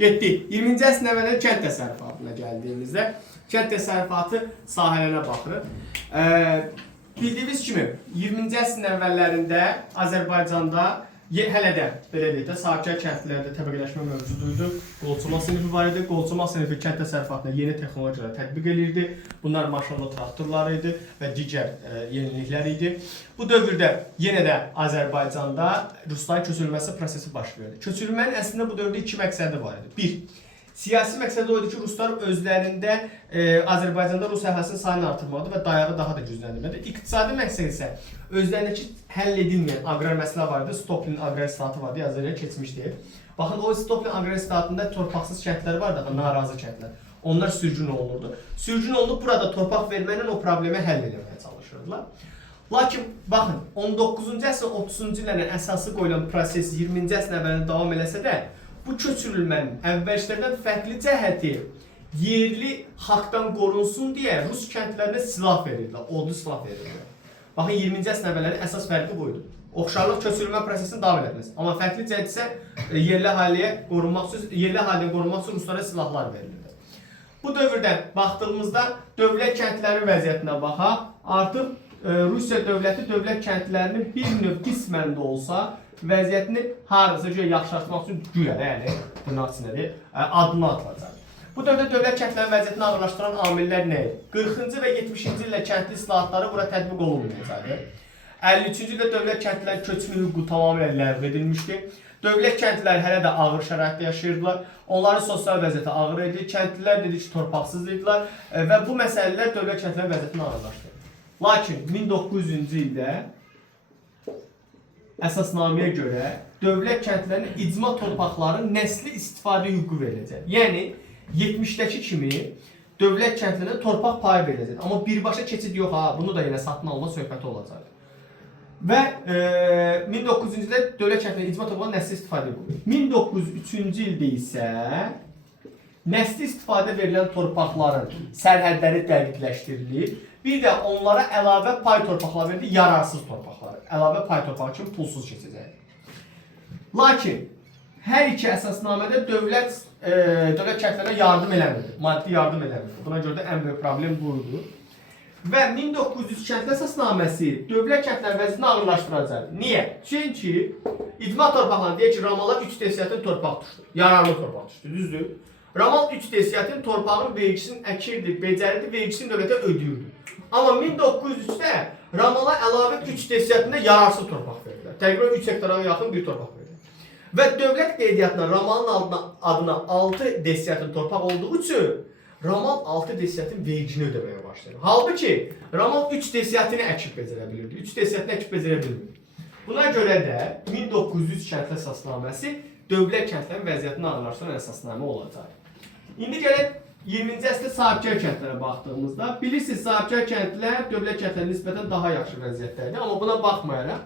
Getdik. 20-ci əsrin əvvəlində kənd təsərrüfatına gəldiyimizdə kənd təsərrüfatı sahələrinə baxırıq. Bildiyiniz kimi 20-ci əsrin əvvəllərində Azərbaycanda hələ də belə deyək də sahibkar kəndlərdə təbəqələşmə mövcud idi. Qolçoma sinifi var idi. Qolçoma sinifi kənd təsərrüfatına yeni texnologiyalar tətbiq edirdi. Bunlar maşınlı traktorlar idi və digər yeniliklər idi. Bu dövrdə yenə də Azərbaycanda rusların köçürülməsi prosesi baş verdi. Köçürülmənin əslində bu dövrdə iki məqsədi var idi. Bir, siyasi məqsədi o idi ki, ruslar özlərində Azərbaycanda rus əhalisinin sayını artırmadı və dayağı daha da gücləndirmədi. İqtisadi məqsəd isə özlərindəki həll edilməyən aqrar məsələ var idi. Stoplin aqrar islahatı vardı, Azərbaycana keçmişdi. Baxın, o Stoplin aqrar islahatında torpaqsız kəndlər vardı, narazı kəndlər. Onlar sürgün olunurdu. Sürgün olunub burada torpaq verməklə o problemi həll etməyə çalışırdılar. Lakin baxın, 19-cu əsrin 30-cu illərin əsası qoyulan proses 20-ci əsrin əvvəlində davam eləsə də, bu köçürülmənin əvvəlkilərdən fərqli cəhəti yerli xalqdan qorunsun deyə rus kəndlərinə silah verirdilər, ordu silah verirdilər. Baxın, 20-ci əsrin əvvəllərinin əsas fərqi buydu. Oxşarlıq köçürülmə prosesini davam etməsi. Amma fərqli cəhət isə yerli əhalinin qorunmaq üçün ruslara silahlar verilirdi. Bu dövrdə baxdığımızda dövlət kəndlərinin vəziyyətinə baxaq. Artıq Rusiya dövləti dövlət kəndlərinin bir növ qismən də olsa vəziyyətini harasa yaxşılaşmaq üçün güya, yəni dırnaq içindədir, adını atılacaq. Bu dövrdə dövlət kəndlərinin vəziyyətini ağırlaşdıran amillər nə idi? 40-cı və 70-ci ildə kəndli islahatları bura tətbiq olunmayacaqdı. 53-cü ildə dövlət kəndlilərin köçmə hüququ tamamilə ləğv edilmişdi. Dövlət kəndliləri hələ də ağır şəraitdə yaşayırdılar. Onların sosial vəziyyəti ağır idi. Kəndlilər dedi ki, torpaqsız idilər və bu məsələlər dövlət kəndlilərin vəziyyətini ağırlaşdırdı. Lakin 1900-cü ildə əsasnaməyə görə dövlət kəndlərinin icma torpaqların nəsli istifadə hüququ veriləcək. Yəni 70-dəki kimi dövlət kəndlərində torpaq payı veriləcək. Amma birbaşa keçid yox, bunu da yenə satın alma söhbəti olacaq. Və 1900-cü ildə dövlət kəndlərinin icma torpaqların nəsli istifadə hüququ. 1903-cü ildə isə nəsli istifadə verilən torpaqların sərhədləri dəqiqləşdirilir. Bir də onlara əlavə pay torpaqlar verildi, yararsız torpaqları. Əlavə pay torpağı kimi pulsuz keçəcək. Lakin hər iki əsasnamədə dövlət kəndlərə yardım eləmirdi, maddi yardım eləmirdi. Buna görə də ən böyük problem buydu. Və 1900 kəndli əsasnaməsi dövlət kəndlərin vəziyyətini ağırlaşdıracaq. Niyə? Çünki icma torpaqlarında deyək ki, Ramallar 3 desiyatin torpaq düşdü, yararlı torpaq düşdü, düzdür? Ramal 3 desiyatin torpağın vergisini əkirdi, becərirdi, vergisini dövlətə ödəyirdi. Amma 1903-də Ramala əlavə 3 desiyatında yararsız torpaq verirlər. Təqribən 3 hektara yaxın bir torpaq verirlər. Və dövlət qeydiyyatına Ramalın adına 6 desiyatın torpaq olduğu üçün Ramal 6 desiyatın vergini ödəməyə başlayır. Halbuki Ramal 3 desiyatını əkib becərə bilirdi. 3 desiyatını əkib becərə bilmirdi. Buna görə də 1903 kəndli əsasnaməsi dövlət kəndlərin vəziyyətini ağırlaşdıran əsasnamə olacaq. İndi gələk 20-ci əsrdə sahibkar kəndlərə baxdığımızda, bilirsiniz, sahibkar kəndlər dövlət kəndlərinə nisbətən daha yaxşı vəziyyətdəydi. Amma buna baxmayaraq,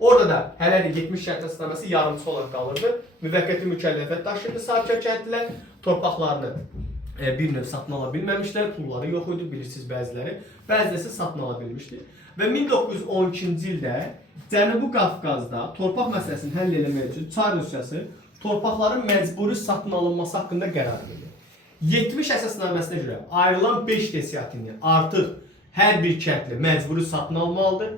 orada da hələ də 70 kənd əsasnaməsi yarımçı olaraq qalırdı. Müvəqqəti mükəlləfiyyət daşıyırdı sahibkar kəndlilər. Torpaqlarını bir növ satın ala bilməmişlər, pulları yox idi, bilirsiniz bəziləri. Bəziləri satın ala bilmişdi. Və 1912-ci ildə Cənubi Qafqazda torpaq məsələsini həll etmək üçün Çar Rusiyası torpaqların məcburi satın alınması haqqında qərar verdi. 70 əsasnaməsinə görə ayrılan 5 desiyatini artıq hər bir kəndli məcburi satın almalıdır.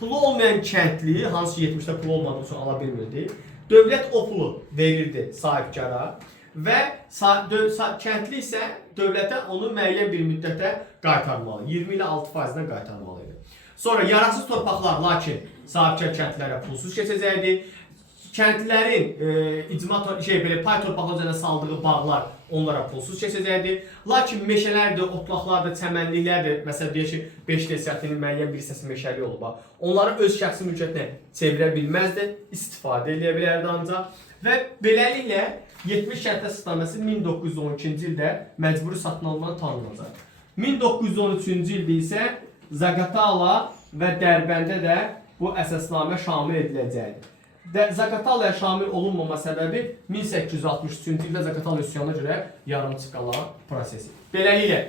Pulu olmayan kəndli, hansı 70-də pulu olmadığı üçün ala bilmirdi, dövlət o pulu verirdi sahibkara və kəndli isə dövlətə onu müəyyən bir müddətə qaytarmalı, 20 ilə 6%-dən qaytarmalı idi. Sonra yararsız torpaqlar, lakin sahibkar kəndlilərə pulsuz keçəcəkdi. Kəndlilərin pay torpaqlar üzərində saldığı bağlar onlara pulsuz keçəcəkdi. Lakin meşələrdir, otlaqlardır, çəmənliklərdir, məsələn deyək ki, 5 desiyatının müəyyən bir hissəsi meşəli olub, onları öz şəxsi mülkiyyətinə çevirə bilməzdi, istifadə edə bilərdi ancaq. Və beləliklə 70 kənd əsasnaməsi 1912-ci ildə məcburi satın almanı tanınacaq. 1913-cü ildə isə Zaqatala və Dərbəndə də bu əsasnamə şamil ediləcəkdir. Zaqatalaya şamil olunmama səbəbi 1863-cü ildə Zaqatala üsyanına görə yarımçı qalan prosesi. Beləliklə,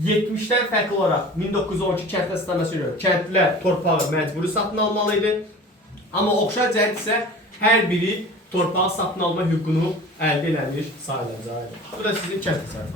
70-dən fərqli olaraq 1912 kənd əsasnaməsinə görə kəndlilər torpağı məcburi satın almalı idi. Amma oxşar cəhət isə hər biri torpağı satın alma hüququnu əldə eləmiş sayılacaq. Bu da sizin kənd təsərrüfatı.